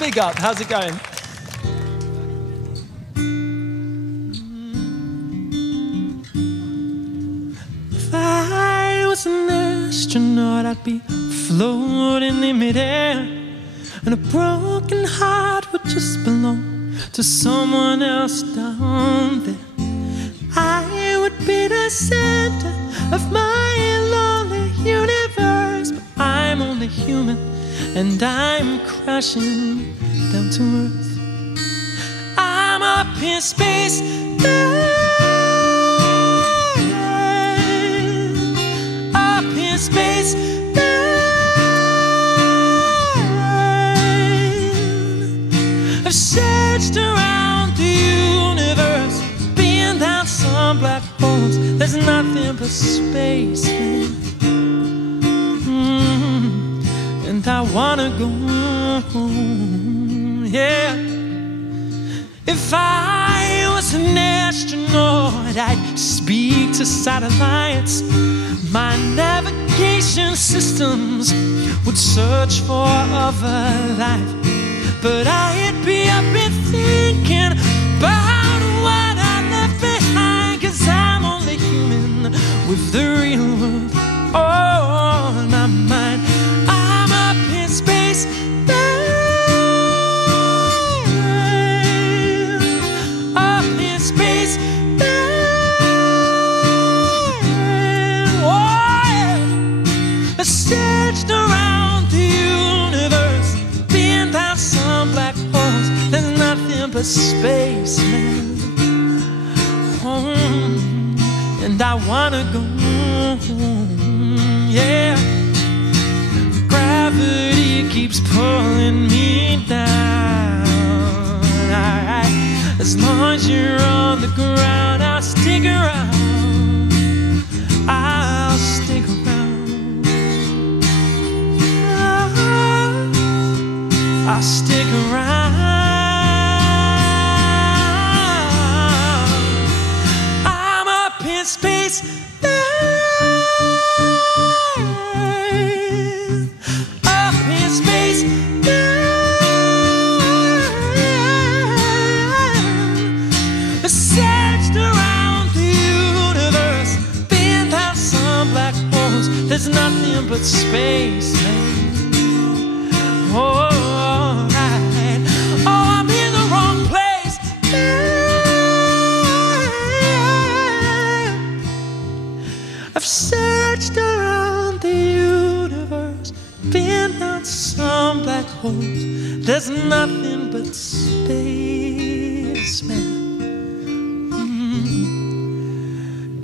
big up. How's it going? If I was an astronaut, I'd be floating in midair, and a broken heart would just belong to someone else down there. I would be the center of my lonely universe, but I'm only human, and I'm crashing down to earth. I'm up in space, up in space. I've searched around the universe, been down some black holes. There's nothing but space, man. And I wanna go home, yeah. If I was an astronaut, I'd speak to satellites. My navigation systems would search for other life, but I'd be up and thinking about what I left behind, 'cause I'm only human with the real world on my mind. I'm up in space, up in space. Oh, yeah. I searched around the universe, been down some black holes. There's nothing but space, man. And I wanna go home, yeah. Gravity keeps pulling me down. As long as you're on the ground, I'll stick around. I'll stick around. I'll stick around. I'm up in space, up in space. I searched around the universe, been down some black holes. There's nothing but space, man. Oh, right. Oh, I'm in the wrong place. I've searched around the universe, been down some black holes. There's nothing but space, man.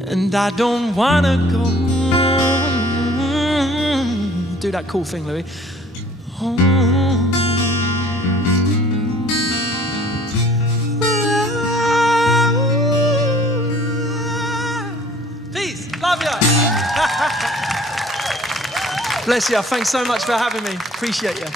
And I don't wanna go. Do that cool thing, Louis. Peace, love you. Bless you. Thanks so much for having me. Appreciate you.